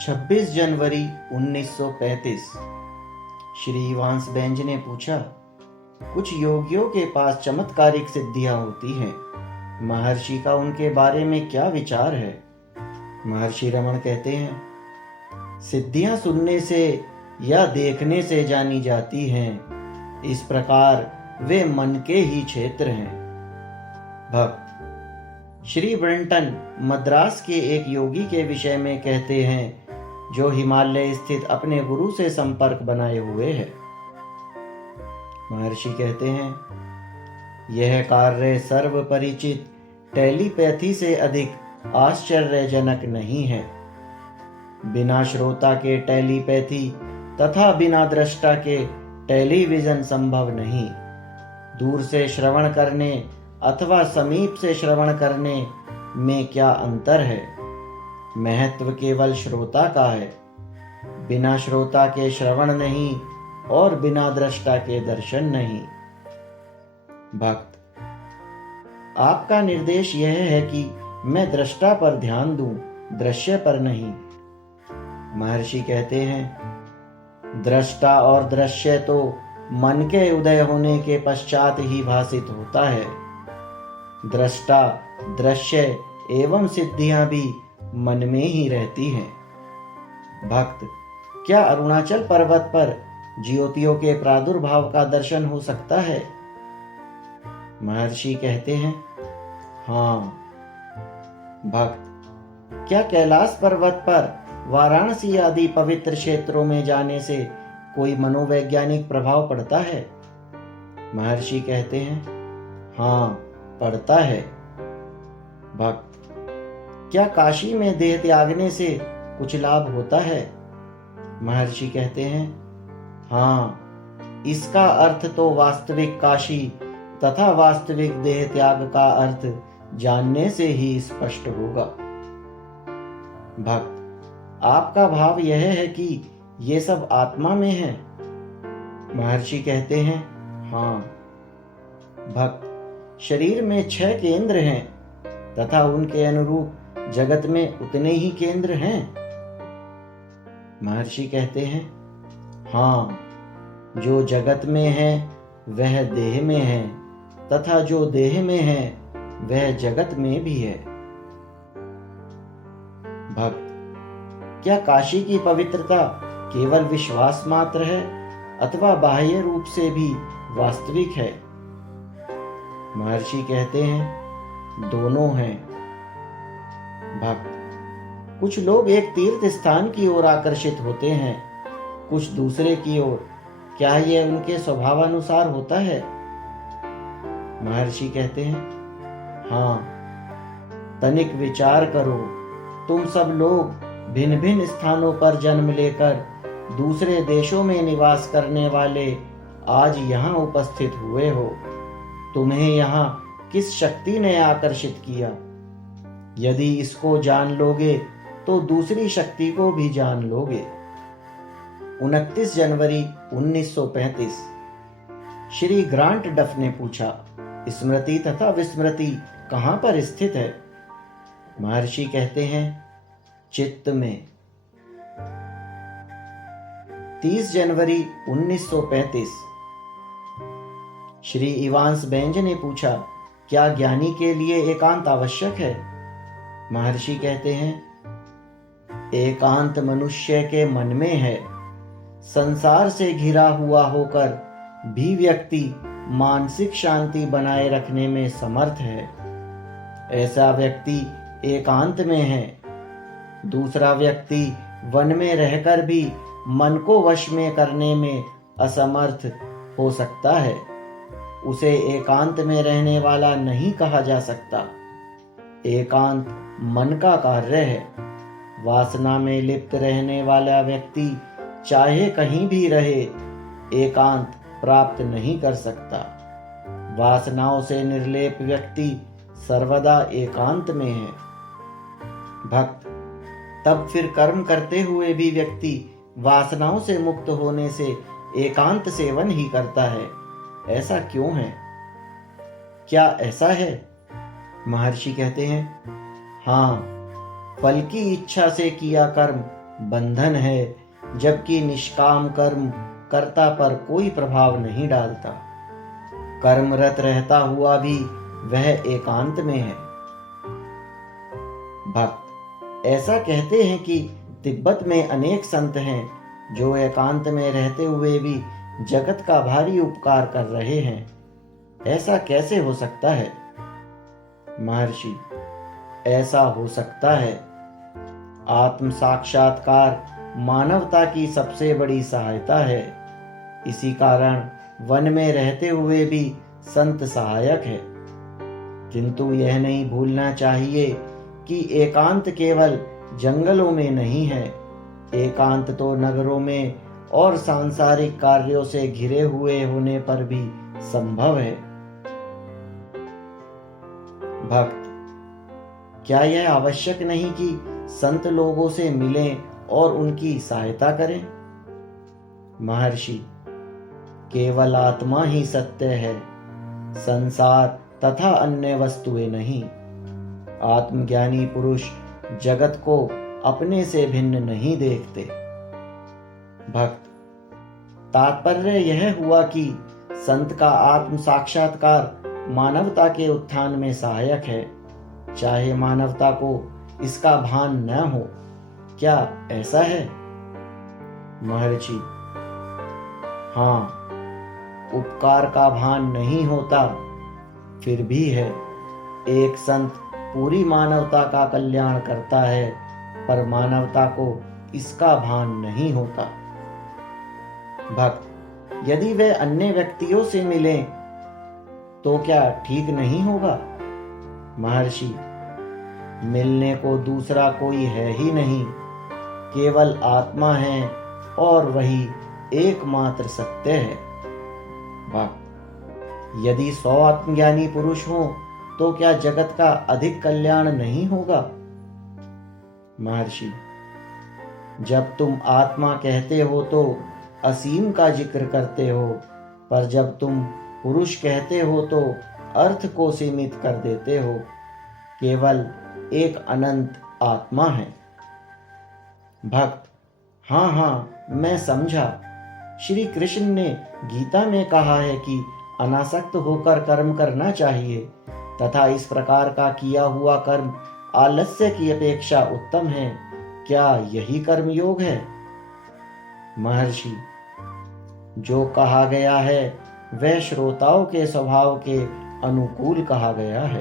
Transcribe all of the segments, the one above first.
26 जनवरी 1935। श्री वांसबेंज ने पूछा, कुछ योगियों के पास चमत्कारिक सिद्धियां होती हैं। महर्षि का उनके बारे में क्या विचार है? महर्षि रमण कहते हैं, सिद्धियां सुनने से या देखने से जानी जाती हैं। इस प्रकार वे मन के ही क्षेत्र हैं। भक्त श्री ब्रंटन मद्रास के एक योगी के विषय में कहते हैं, जो हिमालय स्थित अपने गुरु से संपर्क बनाए हुए है। महर्षि कहते हैं, यह कार्य सर्व परिचित टेलीपैथी से अधिक आश्चर्यजनक नहीं है। बिना श्रोता के टेलीपैथी तथा बिना दृष्टा के टेलीविजन संभव नहीं। दूर से श्रवण करने अथवा समीप से श्रवण करने में क्या अंतर है? महत्व केवल श्रोता का है। बिना श्रोता के श्रवण नहीं और बिना दृष्टा के दर्शन नहीं। भक्त, आपका निर्देश यह है कि मैं दृष्टा पर ध्यान दूं, दृश्य पर नहीं। महर्षि कहते हैं, दृष्टा और दृश्य तो मन के उदय होने के पश्चात ही भासित होता है। दृष्टा, दृश्य एवं सिद्धियां भी मन में ही रहती हैं। भक्त, क्या अरुणाचल पर्वत पर ज्योतियों के प्रादुर्भाव का दर्शन हो सकता है? महर्षि कहते हैं, हाँ। भक्त, क्या कैलाश पर्वत पर वाराणसी आदि पवित्र क्षेत्रों में जाने से कोई मनोवैज्ञानिक प्रभाव पड़ता है? महर्षि कहते हैं, हाँ, पड़ता है। भक्त, क्या काशी में देह त्यागने से कुछ लाभ होता है? महर्षि कहते हैं, हाँ, इसका अर्थ तो वास्तविक काशी तथा वास्तविक देह त्याग का अर्थ जानने से ही स्पष्ट होगा। भक्त, आपका भाव यह है कि ये सब आत्मा में है? महर्षि कहते हैं, हाँ। भक्त, शरीर में 6 केंद्र हैं तथा उनके अनुरूप जगत में उतने ही केंद्र हैं? महर्षि कहते हैं, हाँ, जो जगत में है वह देह में है तथा जो देह में है वह जगत में भी है। भक्त, क्या काशी की पवित्रता केवल विश्वास मात्र है अथवा बाह्य रूप से भी वास्तविक है? महर्षि कहते हैं, दोनों हैं। भक्त, कुछ लोग एक तीर्थ स्थान की ओर आकर्षित होते हैं, कुछ दूसरे की ओर। क्या यह उनके स्वभावानुसार होता है? महर्षि कहते हैं, हाँ। तनिक विचार करो, तुम सब लोग भिन्न भिन्न स्थानों पर जन्म लेकर दूसरे देशों में निवास करने वाले आज यहाँ उपस्थित हुए हो। तुम्हें यहाँ किस शक्ति ने आकर्षित किया? यदि इसको जान लोगे तो दूसरी शक्ति को भी जान लोगे। 29 जनवरी 1935। श्री ग्रांट डफ ने पूछा, स्मृति तथा विस्मृति कहाँ पर स्थित है? महर्षि कहते हैं, चित्त में। 30 जनवरी 1935। श्री वांसबेंज ने पूछा, क्या ज्ञानी के लिए एकांत आवश्यक है? महर्षि कहते हैं, एकांत मनुष्य के मन में है। संसार से घिरा हुआ होकर भी व्यक्ति मानसिक शांति बनाए रखने में समर्थ है। ऐसा व्यक्ति एकांत में है। दूसरा व्यक्ति वन में रहकर भी मन को वश में करने में असमर्थ हो सकता है। उसे एकांत में रहने वाला नहीं कहा जा सकता। एकांत मन का कार्य है। वासना में लिप्त रहने वाला व्यक्ति चाहे कहीं भी रहे, एकांत प्राप्त नहीं कर सकता। वासनाओं से निर्लेप व्यक्ति सर्वदा एकांत में है। भक्त, तब फिर कर्म करते हुए भी व्यक्ति वासनाओं से मुक्त होने से एकांत सेवन ही करता है। ऐसा क्यों है? क्या ऐसा है? महर्षि कहते हैं, हाँ, फल की इच्छा से किया कर्म बंधन है, जबकि निष्काम कर्म कर्ता पर कोई प्रभाव नहीं डालता। कर्मरत रहता हुआ भी वह एकांत में है। भक्त ऐसा कहते हैं कि तिब्बत में अनेक संत हैं जो एकांत में रहते हुए भी जगत का भारी उपकार कर रहे हैं। ऐसा कैसे हो सकता है? महर्षि, ऐसा हो सकता है। आत्म साक्षात्कार मानवता की सबसे बड़ी सहायता है। इसी कारण वन में रहते हुए भी संत सहायक है। किंतु यह नहीं भूलना चाहिए कि एकांत केवल जंगलों में नहीं है। एकांत तो नगरों में और सांसारिक कार्यों से घिरे हुए होने पर भी संभव है। भक्त, क्या यह आवश्यक नहीं कि संत लोगों से मिलें और उनकी सहायता करें? महर्षि, केवल आत्मा ही सत्य है, संसार तथा अन्य वस्तुएं नहीं। आत्मज्ञानी पुरुष जगत को अपने से भिन्न नहीं देखते। भक्त, तात्पर्य यह हुआ कि संत का आत्म साक्षात्कार मानवता के उत्थान में सहायक है, चाहे मानवता को इसका भान न हो। क्या ऐसा है? महर्षि, हाँ, उपकार का भान नहीं होता फिर भी है। एक संत पूरी मानवता का कल्याण करता है, पर मानवता को इसका भान नहीं होता। भक्त, यदि वे अन्य व्यक्तियों से मिलें तो क्या ठीक नहीं होगा? महर्षि, मिलने को दूसरा कोई है ही नहीं, केवल आत्मा है और वही एकमात्र सत्य है। भक्त, यदि 100 आत्मज्ञानी पुरुष हों तो क्या जगत का अधिक कल्याण नहीं होगा? महर्षि, जब तुम आत्मा कहते हो तो असीम का जिक्र करते हो, पर जब तुम पुरुष कहते हो तो अर्थ को सीमित कर देते हो। केवल एक अनंत आत्मा है। भक्त, हाँ हाँ, मैं समझा। श्री कृष्ण ने गीता में कहा है कि अनासक्त होकर कर्म करना चाहिए तथा इस प्रकार का किया हुआ कर्म आलस्य की अपेक्षा उत्तम है। क्या यही कर्म योग है? महर्षि, जो कहा गया है वह श्रोताओं के स्वभाव के अनुकूल कहा गया है।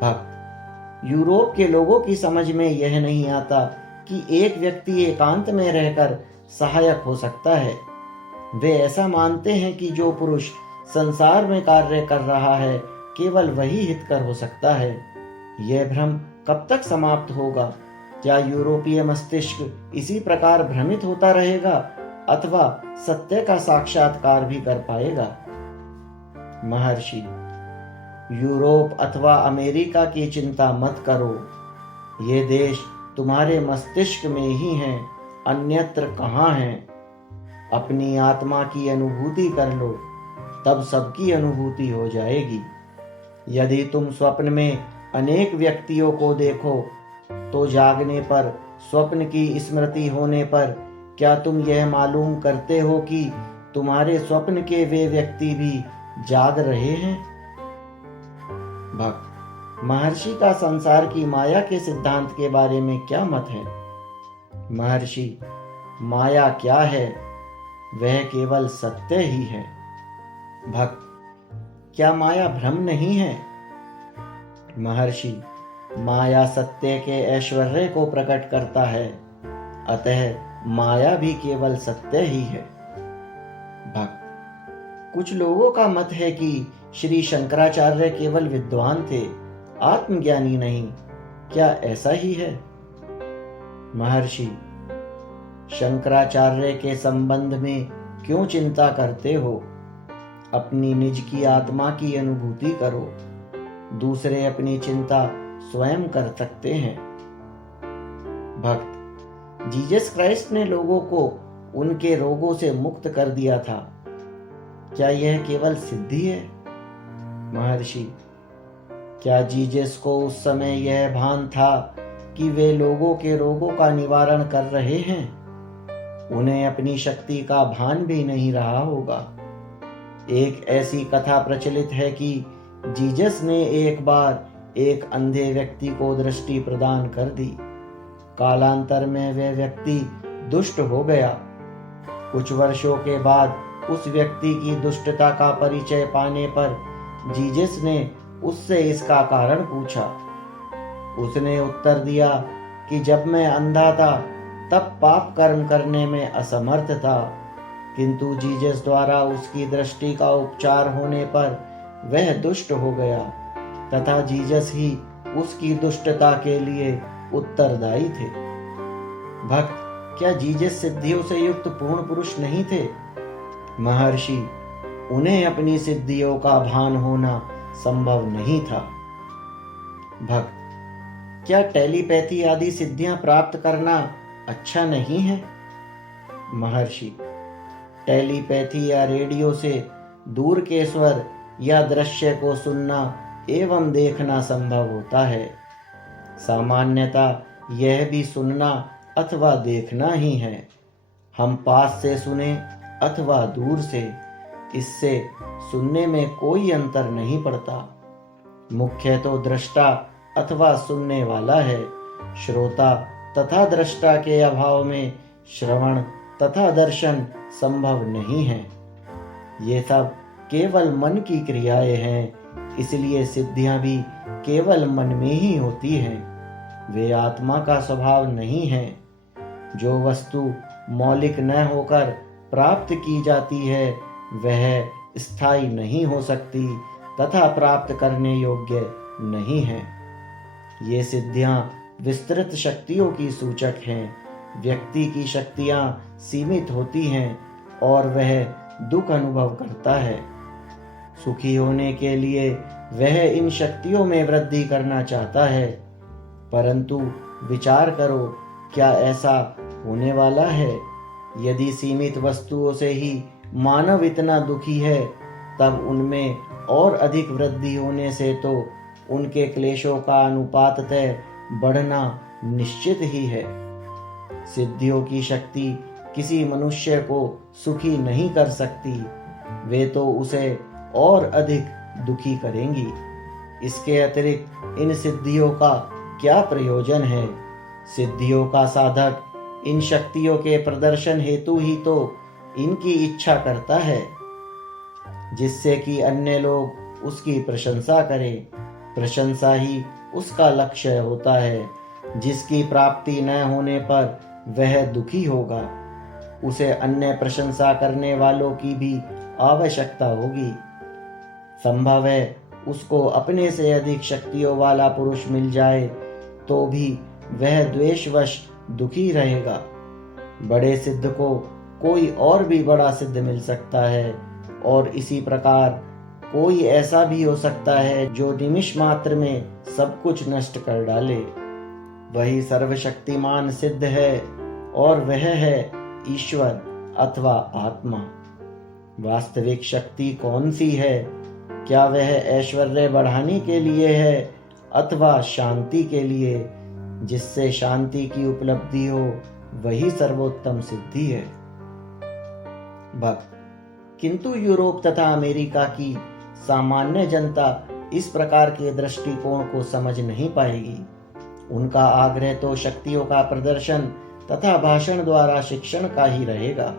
भक्त, यूरोप के लोगों की समझ में यह नहीं आता कि एक व्यक्ति एकांत में रहकर सहायक हो सकता है। वे ऐसा मानते हैं कि जो पुरुष संसार में कार्य कर रहा है केवल वही हितकर हो सकता है। यह भ्रम कब तक समाप्त होगा? क्या यूरोपीय मस्तिष्क इसी प्रकार भ्रमित होता रहेगा अथवा सत्य का साक्षात्कार भी कर पाएगा? महर्षि, यूरोप अथवा अमेरिका की चिंता मत करो। ये देश तुम्हारे मस्तिष्क में ही हैं, अन्यत्र कहाँ हैं। अपनी आत्मा की अनुभूति कर लो, तब सबकी अनुभूति हो जाएगी। यदि तुम स्वप्न में अनेक व्यक्तियों को देखो तो जागने पर स्वप्न की स्मृति होने पर क्या तुम यह मालूम करते हो कि तुम्हारे स्वप्न के वे व्यक्ति भी जाग रहे हैं? भक्त, महर्षि का संसार की माया के सिद्धांत के बारे में क्या मत है? महर्षि, माया क्या है? वह केवल सत्य ही है। भक्त, क्या माया भ्रम नहीं है? महर्षि, माया सत्य के ऐश्वर्य को प्रकट करता है, अतः माया भी केवल सत्य ही है। भक्त, कुछ लोगों का मत है कि श्री शंकराचार्य केवल विद्वान थे, आत्मज्ञानी नहीं। क्या ऐसा ही है? महर्षि, शंकराचार्य के संबंध में क्यों चिंता करते हो? अपनी निज की आत्मा की अनुभूति करो। दूसरे अपनी चिंता स्वयं कर सकते हैं। भक्त, जीसस क्राइस्ट ने लोगों को उनके रोगों से मुक्त कर दिया था। क्या यह केवल सिद्धि है? महर्षि, क्या जीसस को उस समय यह भान था कि वे लोगों के रोगों का निवारण कर रहे हैं, उन्हें अपनी शक्ति का भान भी नहीं रहा होगा। एक ऐसी कथा प्रचलित है कि जीसस ने एक बार एक अंधे व्यक्ति को दृष्टि प्रदान कर दी। कालांतर में वह व्यक्ति दुष्ट हो गया। कुछ वर्षों के बाद उस व्यक्ति की दुष्टता का परिचय पाने पर जीसस ने उससे इसका कारण पूछा। उसने उत्तर दिया कि जब मैं अंधा था तब पाप कर्म करने में असमर्थ था, किंतु जीसस द्वारा उसकी दृष्टि का उपचार होने पर वह दुष्ट हो गया तथा जीसस ही उसकी दुष्टता के लिए उत्तरदायी थे। भक्त, क्या जीसस सिद्धियों से युक्त पूर्ण पुरुष नहीं थे? महर्षि, उन्हें अपनी सिद्धियों का भान होना संभव नहीं था। भक्त, क्या टेलीपैथी आदि सिद्धियां प्राप्त करना अच्छा नहीं है? महर्षि, टेलीपैथी या रेडियो से दूर के स्वर या दृश्य को सुनना एवं देखना संभव होता है। सामान्यतः यह भी सुनना अथवा देखना ही है। हम पास से सुने अथवा दूर से, इससे सुनने में कोई अंतर नहीं पड़ता। मुख्य तो दृष्टा अथवा सुनने वाला है। श्रोता तथा दृष्टा के अभाव में श्रवण तथा दर्शन संभव नहीं है। ये सब केवल मन की क्रियाएं हैं, इसलिए सिद्धियां भी केवल मन में ही होती हैं। वे आत्मा का स्वभाव नहीं है। जो वस्तु मौलिक न होकर प्राप्त की जाती है वह स्थायी नहीं हो सकती तथा प्राप्त करने योग्य नहीं है। ये सिद्धियां विस्तृत शक्तियों की सूचक हैं। व्यक्ति की शक्तियां सीमित होती हैं और वह दुख अनुभव करता है। सुखी होने के लिए वह इन शक्तियों में वृद्धि करना चाहता है, परंतु विचार करो, क्या ऐसा होने वाला है? यदि सीमित वस्तुओं से ही मानव इतना दुखी है, तब उनमें और अधिक वृद्धि होने से तो उनके क्लेशों का अनुपाततः बढ़ना निश्चित ही है। सिद्धियों की शक्ति किसी मनुष्य को सुखी नहीं कर सकती, वे तो उसे और अधिक दुखी करेंगी। इसके अतिरिक्त इन सिद्धियों का क्या प्रयोजन है? सिद्धियों का साधक इन शक्तियों के प्रदर्शन हेतु ही तो इनकी इच्छा करता है, जिससे कि अन्य लोग उसकी प्रशंसा करें। प्रशंसा ही उसका लक्ष्य होता है। जिसकी प्राप्ति न होने पर वह दुखी होगा, उसे अन्य प्रशंसा करने वालों की भी आवश्यकता होगी। संभव है उसको अपने से अधिक शक्तियों वाला पुरुष मिल जाए तो भी वह द्वेषवश दुखी रहेगा। बड़े सिद्ध को कोई और भी बड़ा सिद्ध मिल सकता है, और इसी प्रकार कोई ऐसा भी हो सकता है जो निमिष मात्र में सब कुछ नष्ट कर डाले। वही सर्वशक्तिमान सिद्ध है और वह है ईश्वर अथवा आत्मा। वास्तविक शक्ति कौन सी है? क्या वह ऐश्वर्य बढ़ाने के लिए है अथवा शांति के लिए? जिससे शांति की उपलब्धि हो वही सर्वोत्तम सिद्धि है। भक्त, किंतु यूरोप तथा अमेरिका की सामान्य जनता इस प्रकार के दृष्टिकोण को समझ नहीं पाएगी। उनका आग्रह तो शक्तियों का प्रदर्शन तथा भाषण द्वारा शिक्षण का ही रहेगा।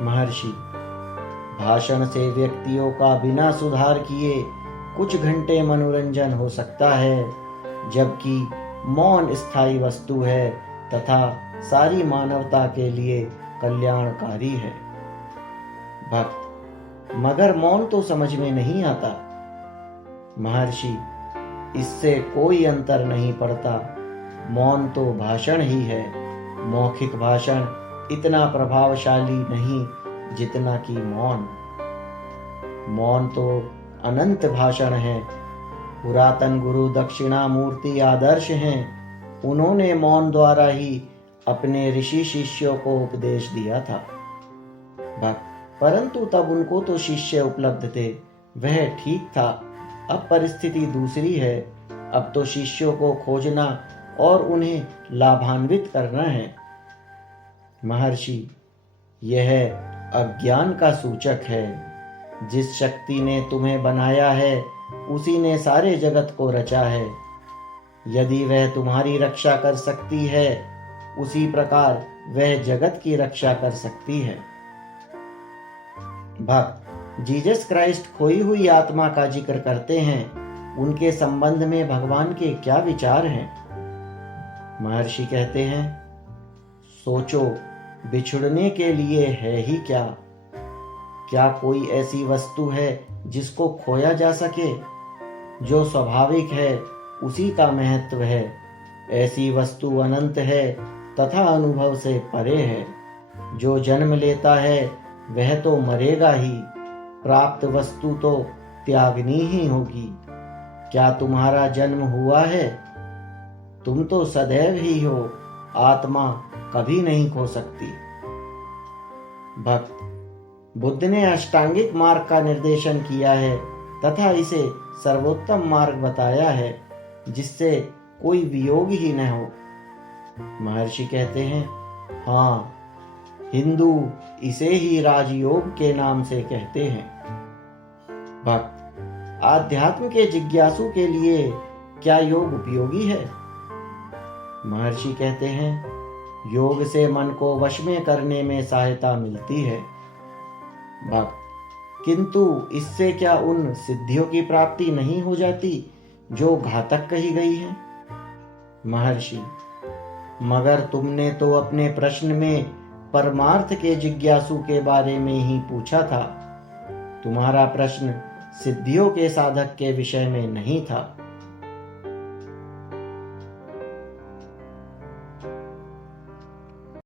महर्षि, भाषण से व्यक्तियों का बिना सुधार किए कुछ घंटे मनोरंजन हो सकता है, जबकि मौन स्थायी वस्तु है तथा सारी मानवता के लिए कल्याणकारी है। भक्त, मगर मौन तो समझ में नहीं आता। महर्षि, इससे कोई अंतर नहीं पड़ता। मौन तो भाषण ही है। मौखिक भाषण इतना प्रभावशाली नहीं जितना कि मौन। मौन तो अनंत भाषण है। पुरातन गुरु दक्षिणामूर्ति आदर्श हैं। उन्होंने मौन द्वारा ही अपने ऋषि शिष्यों को उपदेश दिया था। भक्त, परंतु तब उनको तो शिष्य उपलब्ध थे, वह ठीक था। अब परिस्थिति दूसरी है। अब तो शिष्यों को खोजना और उन्हें लाभान्वित करना है। महर्षि, यह अज्ञान का सूचक है। जिस शक्ति ने तुम्हें बनाया है उसी ने सारे जगत को रचा है। यदि वह तुम्हारी रक्षा कर सकती है, उसी प्रकार वह जगत की रक्षा कर सकती है। भक्त जीसस क्राइस्ट खोई हुई आत्मा का जिक्र करते हैं। उनके संबंध में भगवान के क्या विचार हैं? महर्षि कहते हैं, सोचो, बिछुड़ने के लिए है ही क्या? क्या कोई ऐसी वस्तु है जिसको खोया जा सके? जो स्वाभाविक है उसी का महत्व है। ऐसी वस्तु अनंत है तथा अनुभव से परे है। जो जन्म लेता है वह तो मरेगा ही, प्राप्त वस्तु तो त्यागनी ही होगी। क्या तुम्हारा जन्म हुआ है? तुम तो सदैव ही हो, आत्मा कभी नहीं खो सकती। भक्त, बुद्ध ने अष्टांगिक मार्ग का निर्देशन किया है तथा इसे सर्वोत्तम मार्ग बताया है जिससे कोई वियोग ही न हो। महर्षि कहते हैं, हाँ, हिंदू इसे ही राजयोग के नाम से कहते हैं। भक्त, आध्यात्म के जिज्ञासु के लिए क्या योग उपयोगी है? महर्षि कहते हैं, योग से मन को वश में करने में सहायता मिलती है। भक्त, किंतु इससे क्या उन सिद्धियों की प्राप्ति नहीं हो जाती जो घातक कही गई है? महर्षि, मगर तुमने तो अपने प्रश्न में परमार्थ के जिज्ञासु के बारे में ही पूछा था। तुम्हारा प्रश्न सिद्धियों के साधक के विषय में नहीं था।